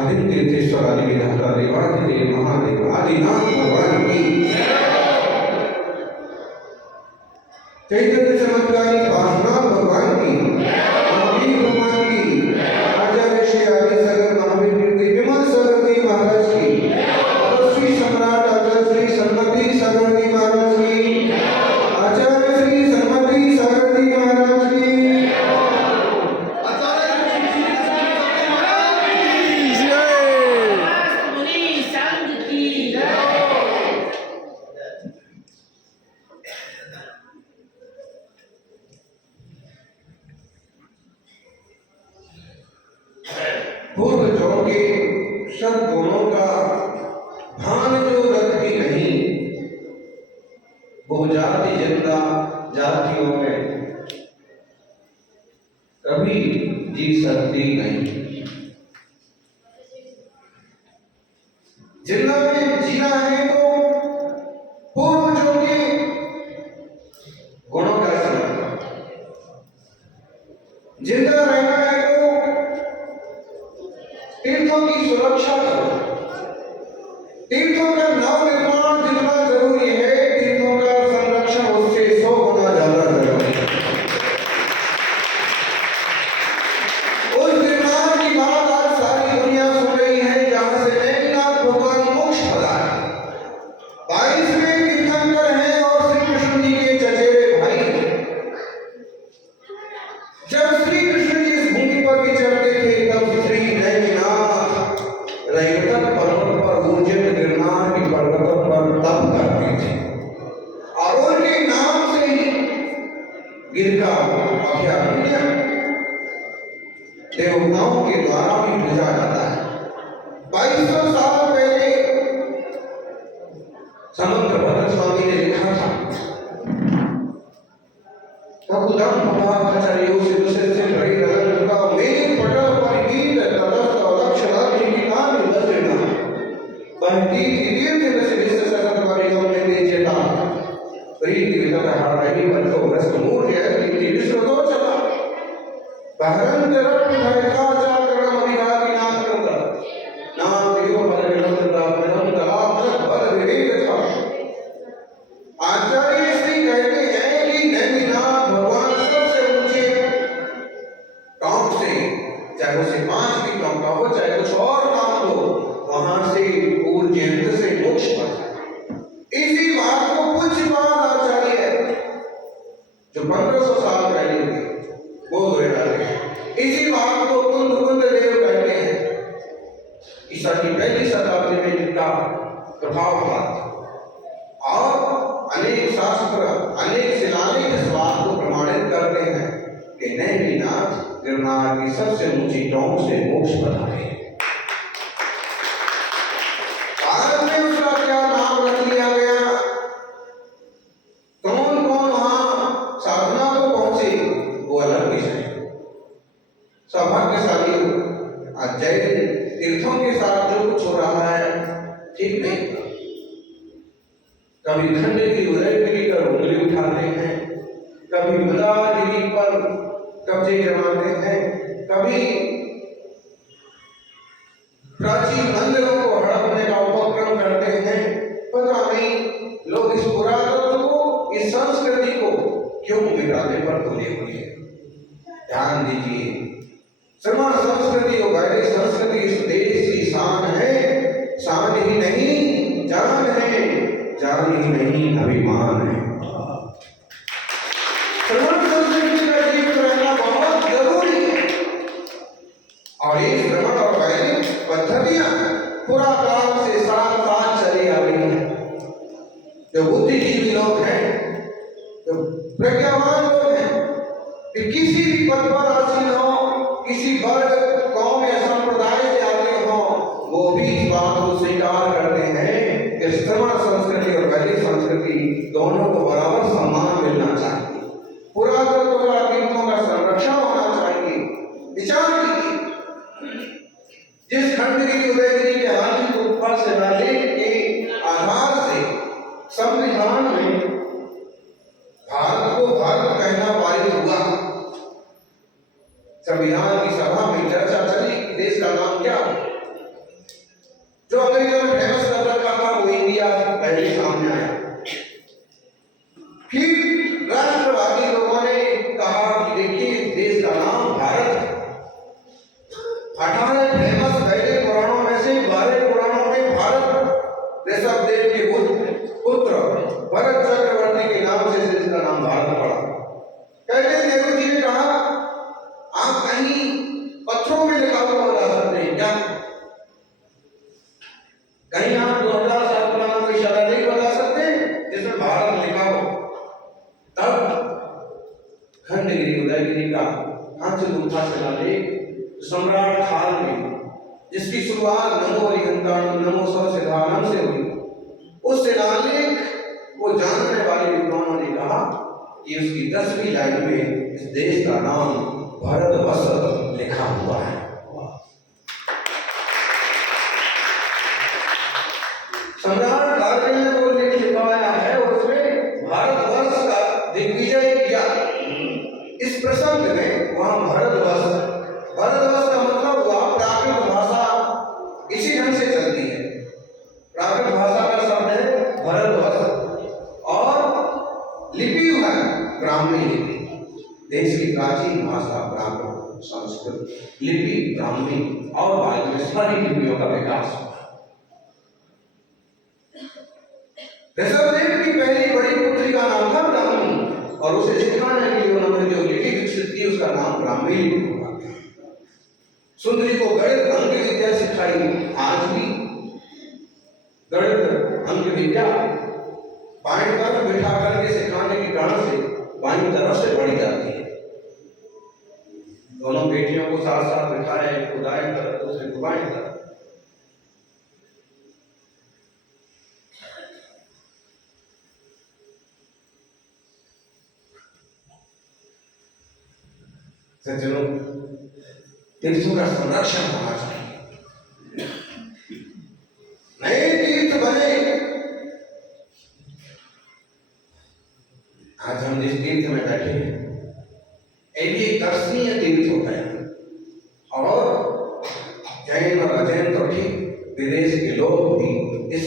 आदिम तीर्थेश्वर आदि विधाता देवादिदेव महादेव आदिनाथ भगवान की चैतन्य चमत्कारी पार्श्वनाथ भगवान की महावीर भगवान की आचार्य श्री आदि सगर महावीर कीर्ति विमल सरस्वती महाराज की श्री सम्राट आचार्य श्री सन्मति सागर जी महाराज की आचार्य श्री सन्मति सागर जी महाराज की पूर्व जन्म के सद्गुणों का भान जो रखती नहीं वो जाति जिंदा जातियों में कभी जी सकती नहीं। जिंदा में जीना है तो पूर्वजों के गुणों का स्मरण, जिंदा रहना है तो तीर्थों की सुरक्षा करो। तीर्थों का नव निर्माण जितना जरूरी है, तीर्थों का संरक्षण उससे 100 गुना ज्यादा जरूरी है। उस निर्माण की बात आज सारी दुनिया सुन रही है, जहां से नैनीनाथ भगवान मोक्ष पधारे। 22वें तीर्थंकर हैं और श्री कृष्ण जी के चचेरे भाई हैं। जब श्री कृष्ण जी इस भूमि पर विचरते थे तब श्री नैनीनाथ रैवतक पर्वत पर ऊर्जित गिरनार की पर्वतों पर तप करते थे और उनके नाम से ही गिर का अभयारण्य देवताओं के द्वारा भी पूजा जाता है। 2200 साल पहले समुद्रभद्र स्वामी ने लिखा था, ककुदम पदार्थचर्यो सिद्धसे रहि रगन का वेद पटल परिगीत तटस्थ अलक्षण निकितान विदर्शना बहती तीर्थ से विश्व सतत परिगम में तेजता प्रीति विगत हारहि बंधो भ्रष्ट मूर्ख है कीर्ति विश्व तो चला बहरन तरफ भयका जागरण अभिगामी नाथ करता नाम दियो पर विनम्र राम तला बल विवेक था। आचार्य श्री कहते हैं कि नैनीनाथ भगवान सबसे ऊंचे टॉप से, चाहे उसे 5 की टॉप का हो चाहे कुछ और नाम हो, वहां से ऊर्जित से मोक्ष पर। इसी बात को पूज्यपाद आचार्य जो 1500 साल पहले थे वो दोहराते हैं। इसी बात को कुंद देव कहते हैं। ईसा की पहली शताब्दी में इनका प्रभाव हुआ और अनेक शास्त्र अनेक शिलालेख इस बात को प्रमाणित करते हैं कि नैनीनाथ गिरनार की सबसे ऊंची टोंक से मोक्ष पधारे। भारत में उसका क्या नाम रख लिया गया, कौन कौन वहां साधना को पहुंचे, वो अलग विषय है। सौभाग्यशाली जैन तीर्थों के साथ जो कुछ हो रहा है ठीक नहीं। कभी खंडगिरी उदयगिरी पर उंगली उठाते हैं, कभी मदारगिरी पर कब्जे जमाते हैं, कभी प्राचीन मंदिरों को हड़पने का उपक्रम करते हैं। पता नहीं लोग इस पुरातत्व को, इस संस्कृति को क्यों मिटाने पर तुले हुए हैं। ध्यान दीजिए, श्रमण संस्कृति और वैदिक संस्कृति इस देश की शान है। शान ही नहीं जान है, जान ही नहीं अभिमान है। श्रमण संस्कृति का जीवित रहना बहुत जरूरी है और ये श्रमण और वैदिक पद्धतियां पुराकाल से साथ चली आ रही हैं। जो बुद्धिजीवी लोग हैं, जो प्रज्ञावान लोग हैं, कि किसी भी पद पर आसीन हो, किसी वर्ग कौम या संप्रदाय से आते हो, वो भी इस बात को स्वीकार करते हैं कि श्रमण संस्कृति और वैदिक संस्कृति दोनों को बराबर सम्मान मिलना चाहिए। पुरातत्व का तीर्थों का संरक्षण होना चाहिए। विचार कीजिए, जिस खंडगिरी उदयगिरी के हाथी गुफा शिलालेख के आधार से संविधान में भारत को भारत कहना पारित हुआ। संविधान की सभा में चर्चा चली, देश का नाम क्या हो, ऋषभदेव के पुत्र भरत चक्रवर्ती के नाम से इसका नाम भारत पड़ा। कहते नेहरू जी ने कहा, आप कहीं पत्थरों में लिखा हुआ बता सकते हैं क्या? कहीं आप 2000 साल पुराना कोई शब्द नहीं बता सकते जिसमें भारत लिखा हो? तब खंडगिरी उदयगिरी का हाथ गुंफा शिलालेख सम्राट खाल में, जिसकी शुरुआत नमो हरिहंताणं नमो सर्वसिद्धानंद से हुई, उस शिलालेख को जानने वाले विद्वानों ने कहा कि उसकी 10वीं लाइन में इस देश का नाम भारतवर्ष लिखा हुआ है। सम्राट खाल ने वो लिखवाया है, उसमें भारतवर्ष का दिग्विजय किया। इस प्रसंग में वहां भारतवर्ष का मतलब हुआ प्राकृत भाषा इसी ढंग से चलती है। प्राकृत भाषा का शब्द है भारतवर्ष और लिपि है ब्राह्मी लिपि। देश की प्राचीन भाषा प्राकृत, संस्कृत, लिपि ब्राह्मी और बाद में सारी लिपियों का विकास हुआ। ऋषभदेव की पहली बड़ी पुत्री का नाम था ब्राह्मी और उसे सिखाने के लिए उन्होंने जो लिपि विकसित की उसका नाम ब्राह्मी लिपि हुआ। सुंदरी को गणित अंक विद्या सिखाई। आज भी गणित अंक विद्या बाएं तरफ बिठा करके सिखाने की कारण से बाएं तरफ से पढ़ी जाती है। दोनों बेटियों को साथ साथ बिठाया, एक को दाएं तरफ दूसरे को बाएं तरफ। सज्जनों, तीर्थों का संरक्षण होना चाहिए। नए तीर्थ बने। आज हम जिस तीर्थ में बैठे हैं एक दर्शनीय तीर्थ होता है और जैन और अजैन तो ठीक, विदेश के लोग भी इस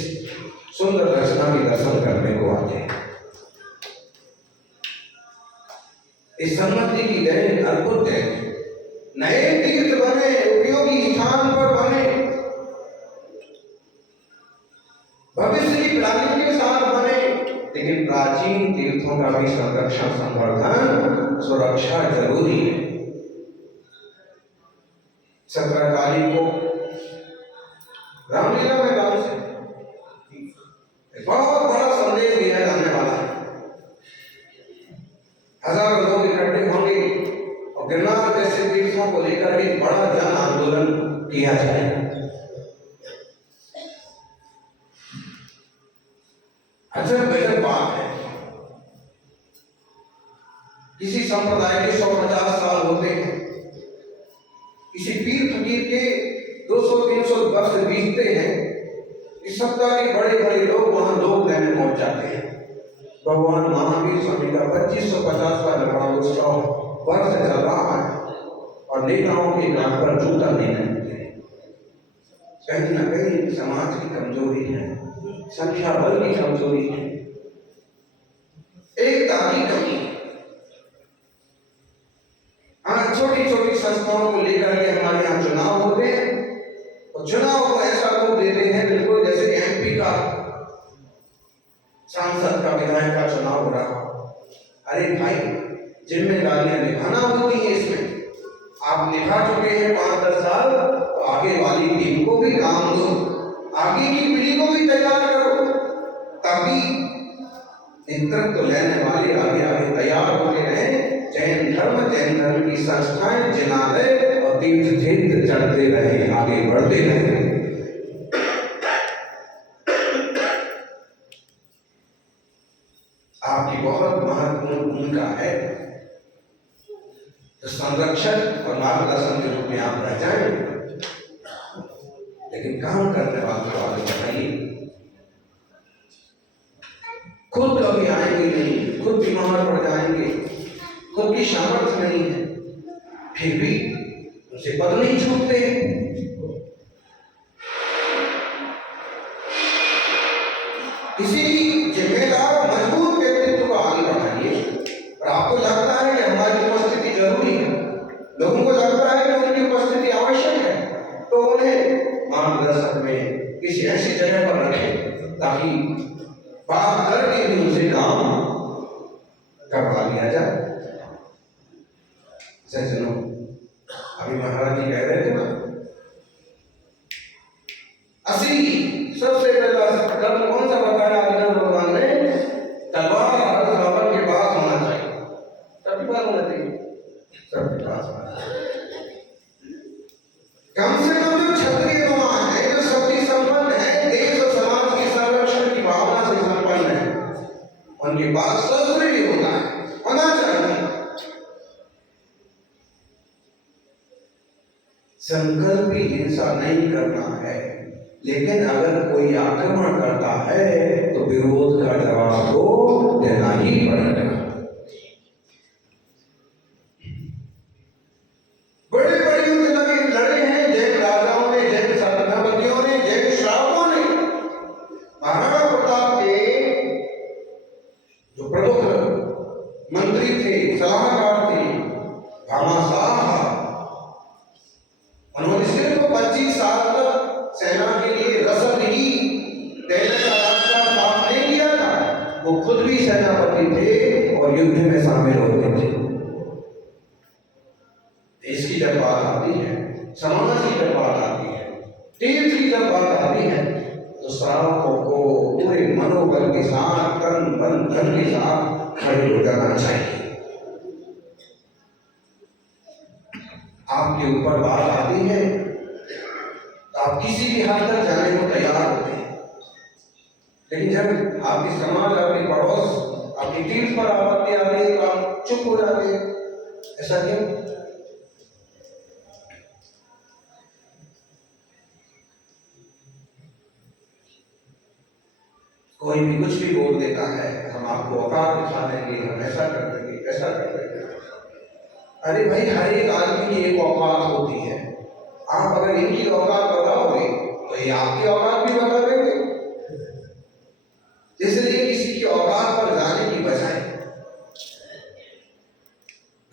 सुंदर दर्शना के दर्शन करने को आते हैं। इस सम्मति की देन अद्भुत है। नए तीर्थ बने, उपयोगी स्थान पर बने, भविष्य की प्लानिंग के साथ बने, लेकिन प्राचीन तीर्थों का भी संरक्षण, संवर्धन, सुरक्षा जरूरी है। 17 तारीख को रामलीला मैदान से बहुत बड़ा संदेश दिया जाने वाला है। हजारों लोग इकट्ठे होंगे और गिरनार जैसे तीर्थों को लेकर एक बड़ा जन आंदोलन किया जाएगा। अजब गजब बात है। किसी संप्रदाय के 150 साल होते हैं, किसी पीर फकीर के 200-300 वर्ष बीतते हैं। इस सप्ताह के बड़े बड़े लोग वहां लोग लेने पहुंच जाते हैं। भगवान महावीर स्वामी का 2550वां निर्वाण उत्सव वर्ष चल रहा है और नेताओं के नाम पर जूता नहीं लगते। कहीं न कहीं समाज की कमजोरी है, संख्या बल की कमजोरी है, एकता की कमी है। हाँ, छोटी छोटी संस्थाओं को लेकर के हमारे यहाँ चुनाव होते हैं और चुनाव को ऐसा रूप देते हैं बिल्कुल जैसे MP का सांसद का, विधायक का चुनाव हो रहा। अरे भाई, जिम्मेदारियां निभाना होती है इसमें। आप निभा चुके हैं 5-10 साल, तो आगे वाली टीम को भी काम दो, आगे की पीढ़ी को भी तैयार करो, ताकि नेतृत्व लेने वाले आगे आगे तैयार होते रहे। जैन धर्म की संस्थाएं जिनालय और तीर्थ क्षेत्र चढ़ते रहे, आगे बढ़ते रहे। आपकी बहुत महत्वपूर्ण भूमिका है, तो संरक्षक और मार्गदर्शन के रूप में आप रह जाएं। लेकिन काम करने वाले बताइए, खुद कभी आएंगे नहीं, खुद बीमार पड़ जाएंगे, खुद की सामर्थ्य नहीं है, फिर भी उसे पद नहीं छूटते। किसी जिम्मेदार मजबूत व्यक्तित्व को आगे बढ़ाइए। और आपको लगता है कि हमारी उपस्थिति जरूरी है, लोगों को लगता है कि उनकी उपस्थिति आवश्यक है, तो उन्हें मार्गदर्शक में किसी ऐसी जगह पर रखें ताकि बात करके भी उनसे काम करवा लिया जाए। सज्जनों, अभी महाराज जी कह रहे थे ना, असली सबसे पहला कर्म कौन सा बताया अर्जुन भगवान ने? तलवार हर रावण के पास होना चाहिए। सबके पास होना चाहिए, सबके पास होना चाहिए। कम से कम जो क्षत्रिय गवाह है, जो शक्ति संपन्न है, देश और समाज के संरक्षण की भावना से संपन्न है, उनके पास शस्त्र भी होना चाहिए। संकल्प ही हिंसा नहीं करना है, लेकिन अगर कोई आक्रमण करता है तो विरोध का जवाब तो देना ही पड़ेगा। बड़े बड़े युद्ध लड़े हैं, जैन राजाओं ने, जैन सेनापतियों ने, जैन श्रावकों ने। महाराणा प्रताप के जो प्रमुख मंत्री थे, सलाहकार थे, भामाशाह, उन्होंने सिर्फ 25 साल तक सेना के लिए रसद ही देने का रास्ता साफ नहीं किया था। वो खुद भी सेनापति थे और युद्ध में शामिल होते थे। देश की जब बात आती है, समाज की जब बात आती है, तीर्थ की जब बात आती है, तो श्रावकों को पूरे मनोबल के साथ, तन मन धन के साथ खड़े हो जाना चाहिए। आपके ऊपर बात आती है तो आप किसी भी हद तक जाने को तैयार होते हैं, लेकिन जब आपकी समाज, आपके पड़ोस, आपकी तीर्थ पर आपत्ति आती है तो आप चुप हो जाते हैं। ऐसा क्यों? कोई भी कुछ भी बोल देता है, हम आपको औकात दिखा देंगे, हम ऐसा कर देंगे, ऐसा कर देंगे। अरे भाई, हर एक आदमी की एक औकात होती है। आप अगर इनकी औकात बताओगे तो ये आपकी औकात भी बता देंगे। इसलिए किसी की औकात पर जाने की बजाय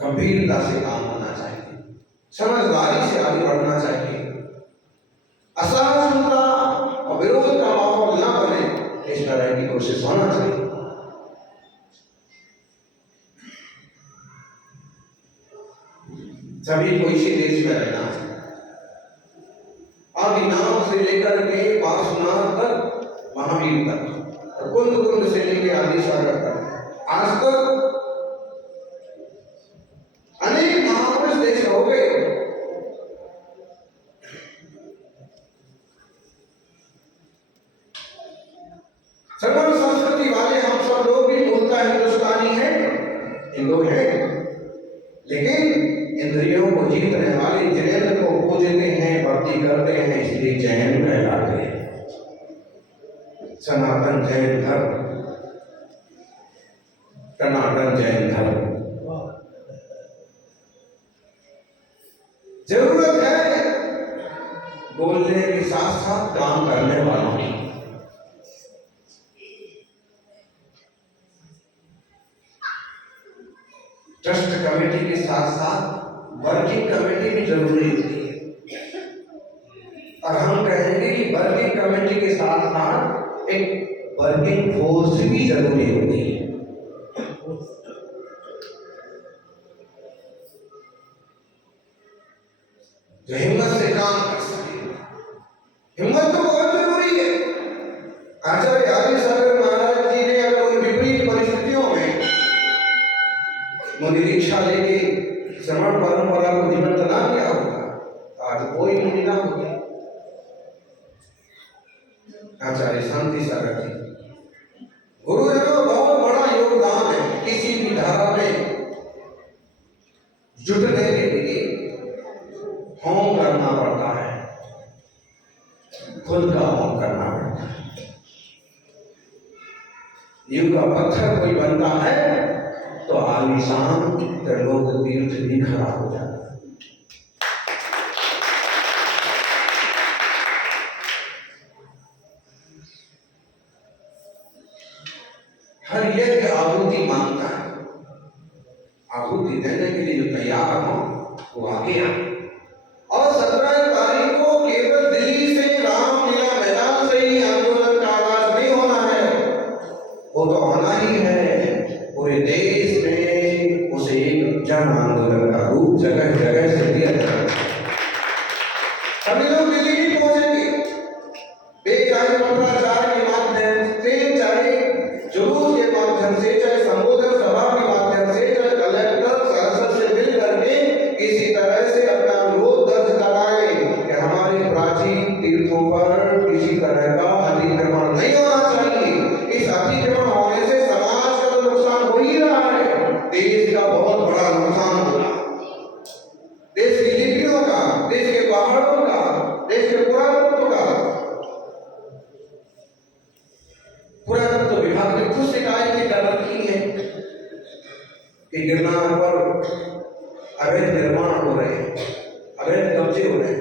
गंभीरता से काम होना चाहिए, समझदारी से आगे बढ़ना चाहिए। असहिष्णुता और विरोध का माहौल न बने, इस तरह की कोशिश होना चाहिए। सभी को इसी देश में रहना है। आदिनाथ से लेकर के पार्श्वनाथ तक, महावीर तक, और कुंद से लेकर आदि सागर तक, आज तक अनेक महापुरुष देश हो गए। सर्व संस्कृति वाले हम सब लोग भी बोलता हिंदुस्तानी है, हिंदू है, लेकिन इंद्रियों को जीतने वाले जिनेंद्र को पूजते हैं, भक्ति करते हैं, इसलिए जैन कहलाते हैं। सनातन जैन धर्म, टनाटन जैन धर्म। जरूरत है बोलने के साथ साथ काम करने वालों की। ट्रस्ट कमेटी के साथ साथ वर्किंग कमेटी भी जरूरी होती है, और हम कहेंगे कि वर्किंग कमेटी के साथ साथ एक वर्किंग फोर्स भी जरूरी होती है। जो हिम्मत से काम कर सके। हिम्मत तो बहुत जरूरी है। आचार्य आदि सागर महाराज जी ने अगर उन विपरीत परिस्थितियों में मुनि दीक्षा लेके श्रवण परंपरा को जीवंत ना किया होगा, आज कोई मुनि ना होता। आचार्य शांति सागर जी, गुरुजनों, बहुत बड़ा योगदान है। किसी भी धारा में जुटने के लिए होम करना पड़ता है, खुद का होम करना पड़ता है। युग का पत्थर कोई बनता है तो आलिशान त्रिलोक तीर्थ भी खड़ा हो जाता है। हर यज्ञ आहुति मांगता है। आहुति देने के लिए जो तैयार हो वो आगे आए। और 17 तारीख को केवल दिल्ली से रामलीला मैदान से ही आंदोलन का आगाज नहीं तीर्थों पर किसी तरह का अतिक्रमण नहीं होना चाहिए। इस अतिक्रमण होने से समाज का तो नुकसान हो ही रहा है, देश का बहुत बड़ा नुकसान हो रहा है। देश की लिपियों का, देश के पहाड़ों का, देश के पुरातत्व का। पुरातत्व विभाग ने खुद शिकायत कर रखी है कि गिरनार पर अवैध निर्माण हो रहे हैं, अवैध कब्जे हो रहे हैं।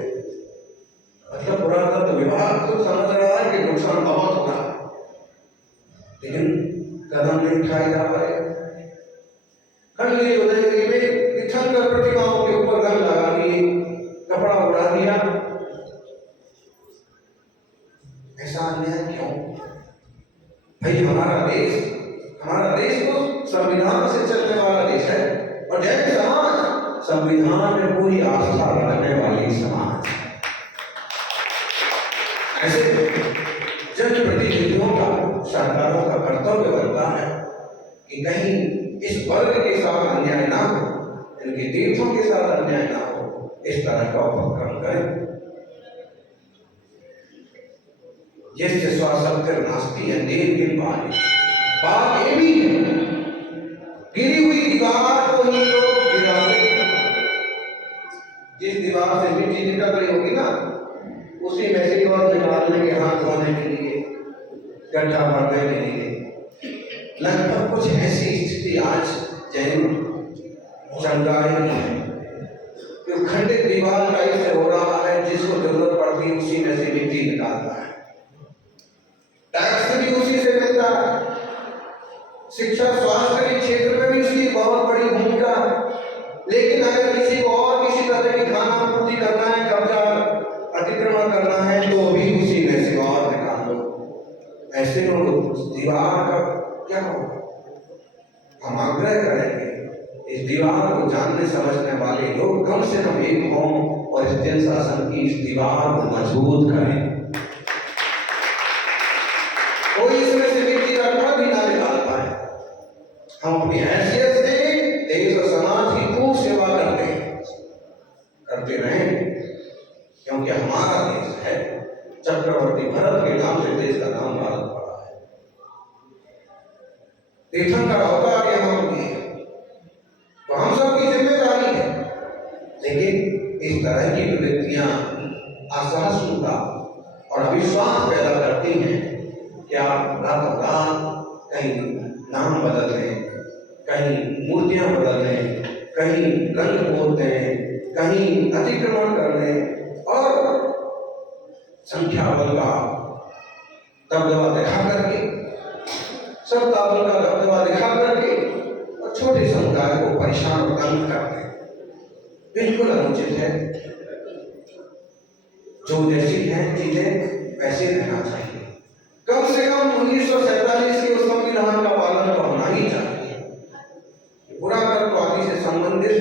मतलब पुरातत्व विभाग खुद समझ रहा है कि नुकसान बहुत होगा, लेकिन कदम नहीं उठाए जा रहे। खंडगिरी उदयगिरी में तीर्थंकर प्रतिमाओं के ऊपर रंग लगा दिए, कपड़ा उड़ा दिया। ऐसा अन्याय क्यों? भाई हमारा देश तो संविधान से चलने वाला देश है, और जैन समाज संविधान में पूरी आस्था रखने वाली समाज। ऐसे जनप्रतिनिधियों का, सरकारों का कर्तव्य बनता है कि कहीं इस वर्ग के साथ अन्याय ना हो, इनके तीर्थों के साथ अन्याय ना हो, इस तरह का उपक्रम करें। जिससे स्वास्थ्य नास्ती है देव के पानी। बात ये भी है, गिरी हुई दीवार को ही लोग गिराते हैं। जिस दीवार से मिट्टी निकल रही होगी ना, उसी में से और निकालने के, हाथ धोने के लिए, गड्ढा भरने के लिए। लगभग कुछ ऐसी स्थिति आज जैन समुदाय में है कि खंडित दीवार टाइप से हो रहा है, जिसको जरूरत पड़ती है उसी में से मिट्टी निकालता है। टैक्स भी उसी से मिलता है। शिक्षा स्वास्थ्य के क्षेत्र में भी उसकी बहुत बड़ी भूमिका। लेकिन अगर किसी को और किसी तरह की खानापूर्ति करना है, कब्जा अतिक्रमण करना है, तो भी उसी में से और निकाल लो। ऐसे लोग दीवार का क्या होगा? हम आग्रह करेंगे इस दीवार को जानने समझने वाले लोग कम से कम एक हों और इस जन शासन की इस दीवार को मजबूत करें। कोई इसमें से मिट्टी का कण भी ना निकाल पाए। हम अपनी हैसियत से देश और समाज की खूब सेवा करते रहें, क्योंकि हमारा देश है। चक्रवर्ती भरत के नाम से देश का नाम भारत पड़ा है। तीर्थंकर अवतार यहाँ हुए हैं, तो हम सबकी जिम्मेदारी है। लेकिन इस तरह की प्रवृत्तियां असहिष्णुता और अविश्वास पैदा करती हैं कि आप रातों रात कहीं नाम बदल लें, कहीं मूर्तियां बदल लें, कहीं रंग बोल दें, कहीं अतिक्रमण कर लें और संख्या बल का दबदबा दिखा करके, सत्ता बल का दबदबा दिखा करके और छोटे समुदाय को परेशान और तंग कर दें। बिल्कुल अनुचित है। जो जैसी हैं चीजें वैसे रहना चाहिए। कम से कम 1947 के उस संविधान का पालन तो होना ही चाहिए। पुरातत्ववादी से संबंधित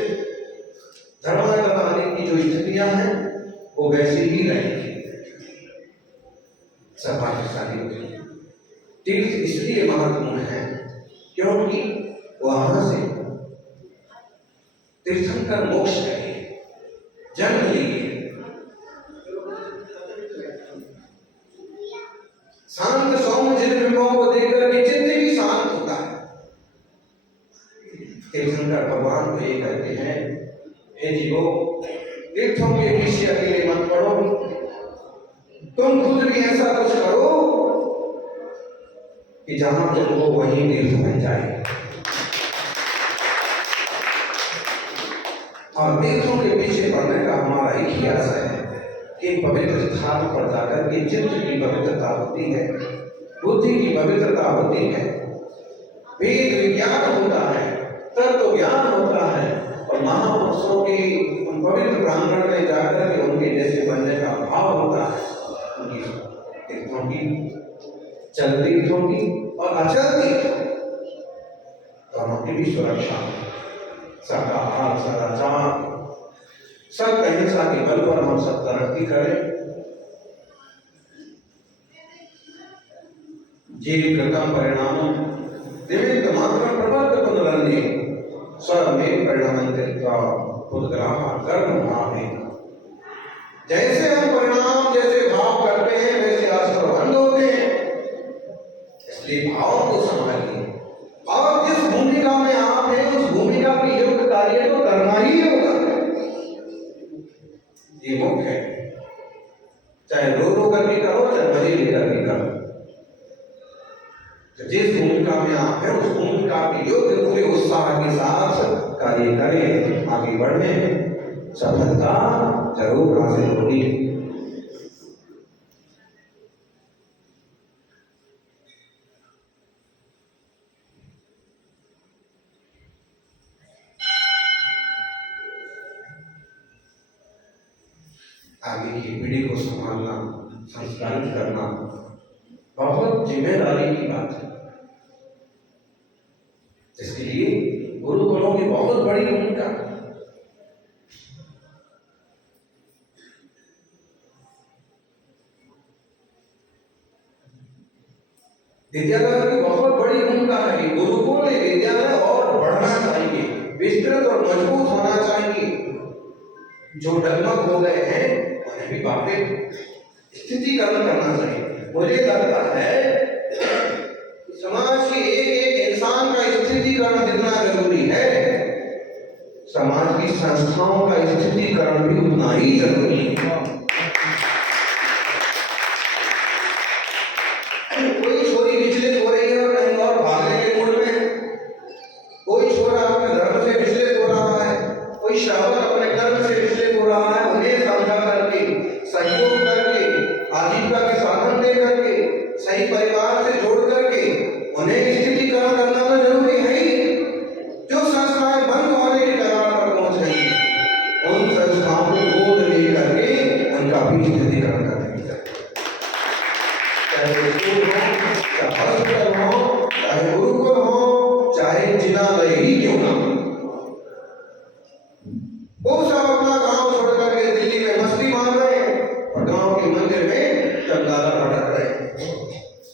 धर्मांतरण की जो स्थितियां हैं वो वैसी ही रहेंगी। सब पाकिस्तानी तीर्थ इसलिए महत्वपूर्ण है क्योंकि वहां से तीर्थंकर मोक्ष करे, जन्म लिए, शांत सौम्य जिन बिंबों को देखकर के चित्त भी शांत होता है। तीर्थंकर भगवान को ये कहते हैं, हे जीवो, तीर्थों के पीछे अकेले मत पड़ो, तुम खुद भी ऐसा कुछ करो कि जहां तुम हो वहीं तीर्थ बन जाए। और तीर्थों के पीछे पड़ने का हमारा एक ही आशा है कि पवित्र स्थान पर जाकर के चित्त की पवित्रता होती है, बुद्धि की पवित्रता होती है, वेद विज्ञान होता है, तत्व ज्ञान होता है, और महापुरुषों की उन पवित्र प्रांगण में जाकर के उनके जैसे बनने का भाव होता है। उनकी तीर्थों की, चल तीर्थों की और अचल तीर्थों दोनों की भी सुरक्षा, शाकाहार सदाचार सब अहिंसा के बल पर हम सब तरक्की करें। जीव कृतम परिणाम दिव्य मात्र प्रबंध पुनरन्य स्वमेव परिणामंते पुद्ग्राह कर्म भावे। जैसे हम परिणाम जैसे भाव करते के करो चाहे मजे लेकर के करो। तो जिस भूमिका में आप हैं उस भूमिका के योग्य पूरे उत्साह के साथ कार्य करें, आगे बढ़े, सफलता जरूर हासिल होगी। आगे की पीढ़ी को संभालना, संस्कारित करना बहुत जिम्मेदारी की बात है। इसके लिए गुरुकुलों की बहुत बड़ी भूमिका है। विद्यालय की बहुत बड़ी भूमिका है। गुरुकुल विद्यालय और बढ़ना चाहिए, विस्तृत और मजबूत होना चाहिए। जो डगमग हो गए हैं उन्हें भी वापस स्थितिकरण करना चाहिए। मुझे लगता है समाज के एक एक इंसान का स्थितिकरण जितना जरूरी है, समाज की संस्थाओं का स्थितिकरण भी उतना ही जरूरी है। कोई छोरी विचलित हो रही है और कहीं और भागने के मूड में, कोई छोरा अपने धर्म से विचलित हो रहा है, कोई श्रावक अपने कर्म से विचलित हो रहा है, उन्हें समझा करके, सहयोग करके, आजीविका के साधन दे करके, सही परिवार से जोड़ करके उन्हें स्थितिकरण करना तो जरूरी है ही। जो संस्थाएं बंद होने के कगार पर पहुंच गई हैं उन संस्थाओं को गोद ले करके उनका भी स्थितिकरण करना चाहिए। चाहे स्कूल हो, चाहे हॉस्पिटल हो, चाहे गुरुकुल हो, चाहे जिनालय ही क्यों ना हो, वो सब अपना गांव छोड़ करके दिल्ली में मस्ती मार रहे हैं और गांव के मंदिर में चमकारा भटक रहे हैं।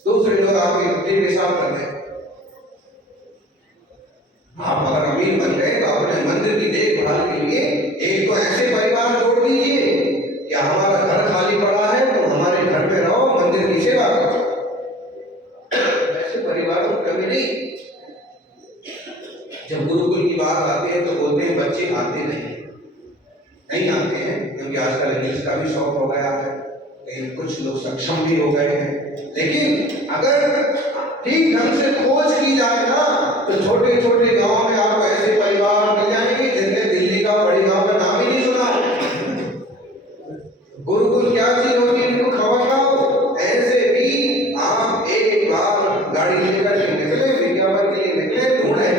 दूसरे लोग आपके कुत्ते के साथ कर रहे हैं। आप अगर अमीर बन गए तो अपने मंदिर की देखभाल के लिए एक तो ऐसे परिवार जोड़ दीजिए कि हमारा घर खाली पड़ा है तो हमारे घर में रहो, मंदिर की सेवा करो। ऐसे परिवारों को कमी नहीं। जब गुरुकुल की बात आती है तो बोलते हैं बच्चे आते नहीं आते हैं, क्योंकि आजकल इंग्लिश का भी शौक हो गया है, लेकिन कुछ लोग सक्षम भी हो गए हैं। लेकिन अगर ठीक ढंग से खोज की जाए ना तो छोटे छोटे गांव में आपको ऐसे परिवार मिल जाएंगे जिनने दिल्ली का बड़े गांव का नाम ही नहीं सुना। गुरुकुल क्या चीज होती है इनको खबर लाओ। ऐसे भी आप एक बार गाड़ी लेकर निकले, विज्ञापन के लिए निकले, ढूंढे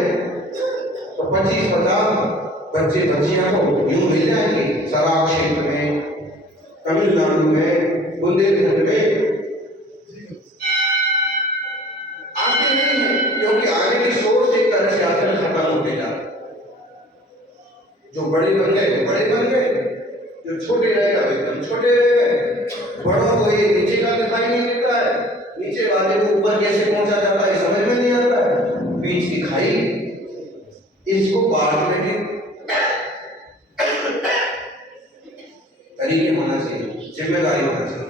तो 25-50 बच्चे बच्चियां को यूं मिल जाएंगे। सराब क्षेत्र में, तमिलनाडु में, बुंदेलखंड में आते नहीं है, क्योंकि आने की सोच एक तरह से आजकल खत्म होते जा रहे। जो बड़े बन गए वो बड़े बन गए, जो छोटे रहे अब एकदम छोटे रह गए। बड़ों को ये नीचे का दिखाई नहीं देता है, नीचे वाले को ऊपर कैसे पहुंचा जाता है समझ में नहीं आता है। बीच की खाई, इसको पार करने तरीके होना चाहिए, जिम्मेदारी होना चाहिए।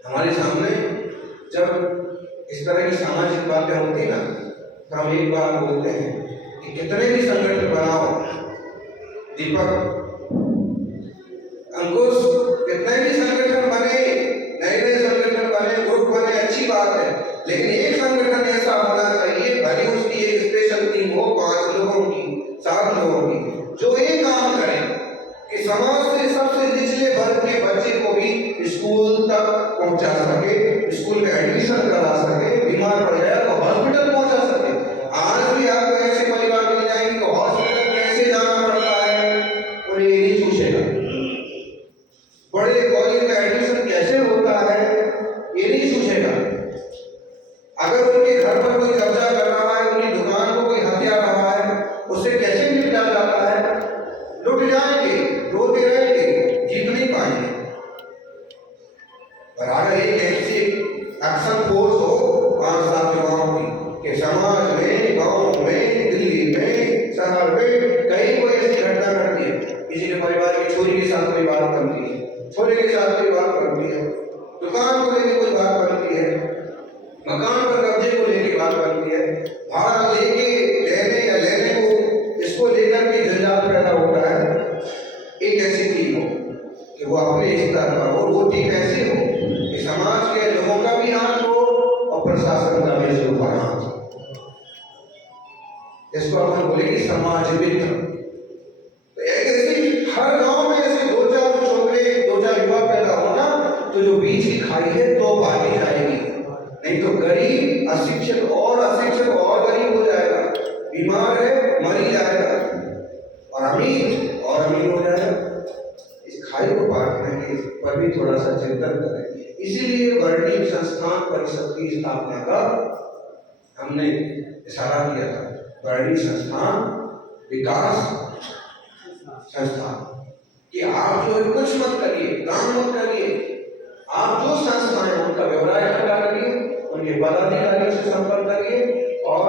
हमारे सामने जब इस तरह की सामाजिक बातें होती ना तो हम एक बात बोलते हैं कि कितने भी संगठन बनाओ, दीपक, अंकुश, कितने भी संगठन बने, नए संगठन बने, ग्रुप बने, अच्छी बात है, लेकिन एक संगठन ऐसा होना चाहिए, भले उसकी एक स्पेशल टीम हो 5 लोगों की, 7 लोगों की, जो ये काम करे कि समाज से सबसे निचले वर्ग के बच्चे को भी स्कूल तक पहुंचा सके, स्कूल में एडमिशन करा सके, बीमार पड़ जाए तो हॉस्पिटल पहुंचा सके। आज भी आपको ऐसे परिवार मिल जाएंगे तो हॉस्पिटल कैसे जाना पड़ता है उन्हें ये नहीं पूछेगा। बड़े कॉलेज में एडमिशन कैसे होता है ये नहीं पूछेगा। अगर उनके घर पर कोई कब्जा कर रहा है, उनकी दुकान को कोई हथिया रहा है, उससे कैसे निपटा जाता है। लुट जाएंगे, रोते रहेंगे, जीत नहीं पाएंगे। और अगर एक ऐसी एक्शन फोर्स हो 5-7 युवाओं की कि समाज में, गांव में, दिल्ली में, शहर में कहीं कोई ऐसी घटना घटती है, किसी के परिवार की छोरी के साथ कोई बात बनती है, छोरे के साथ कोई बात बनती है, दुकान को लेकर कोई बात बनती है, मकान पर कब्जे को लेकर बात बनती है, भाड़ा लेके लेने या लेने को इसको लेकर के झंझाट पैदा होता है। एक ऐसी टीम हो कि वो अपने स्तर पर हो, वो टीम बोलेगी समाज मित्र। तो ऐसे हर गांव में ऐसे दो चार छोकरे, दो चार युवा पैदा होना, तो जो बीच की खाई है तो आगे जाएगी। नहीं तो गरीब अशिक्षित और गरीब हो जाएगा, बीमार है मरी जाएगा, और अमीर हो जाएगा। इस खाई को पार करने पर भी थोड़ा सा चिंतन करें। इसीलिए वर्णिक संस्थान परिषद की स्थापना का हमने इशारा किया था। वर्णिक संस्थान विकास संस्थान कि आप जो कुछ मत करिए, काम मत करिए, आप जो संस्थाएं उनका व्यवहार इकट्ठा करिए, उनके पदाधिकारियों से संपर्क करिए, और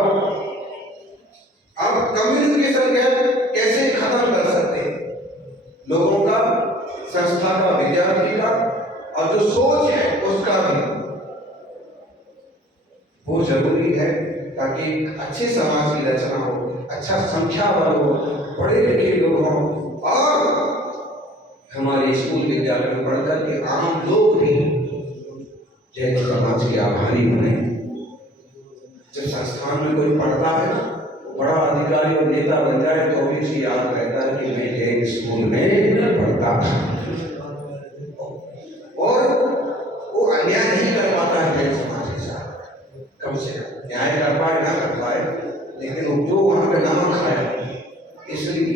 आप कम्युनिकेशन गैप कैसे खत्म कर सकते हैं लोगों का, संस्था का, विद्यार्थी का, और जो सोच है उसका भी, वो जरूरी है ताकि अच्छे समाज की रचना हो, अच्छा संख्या बल हो, पढ़े लिखे लोग हों, और हमारे स्कूल विद्यालय में पढ़कर के आम लोग भी जैन समाज के आभारी बने। जब संस्थान में कोई पढ़ता है, बड़ा अधिकारी और नेता बन जाए, तो भी उसे याद रहता है कि मैं जैन स्कूल में पढ़ता था, और वो अन्याय नहीं कर पाता है जैन समाज के साथ। कम से कम न्याय कर पाए ना कर पाए, लेकिन वो जो वहां पे नमक खाया, इसलिए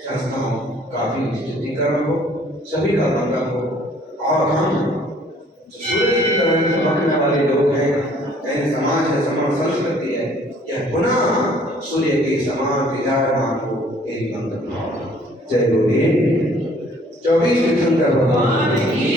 संस्थाओं काफी निश्चितीकरण हो, सभी का मंगल हो, और हम सूरज की तरह चमकने वाले लोग हैं, जैन समाज है, समान संस्कृति है, यह पुनः सूर्य के समान विराजमान हो, एक मंत्र भाव। जय गुरुदेव। 24 तीर्थंकर भगवान की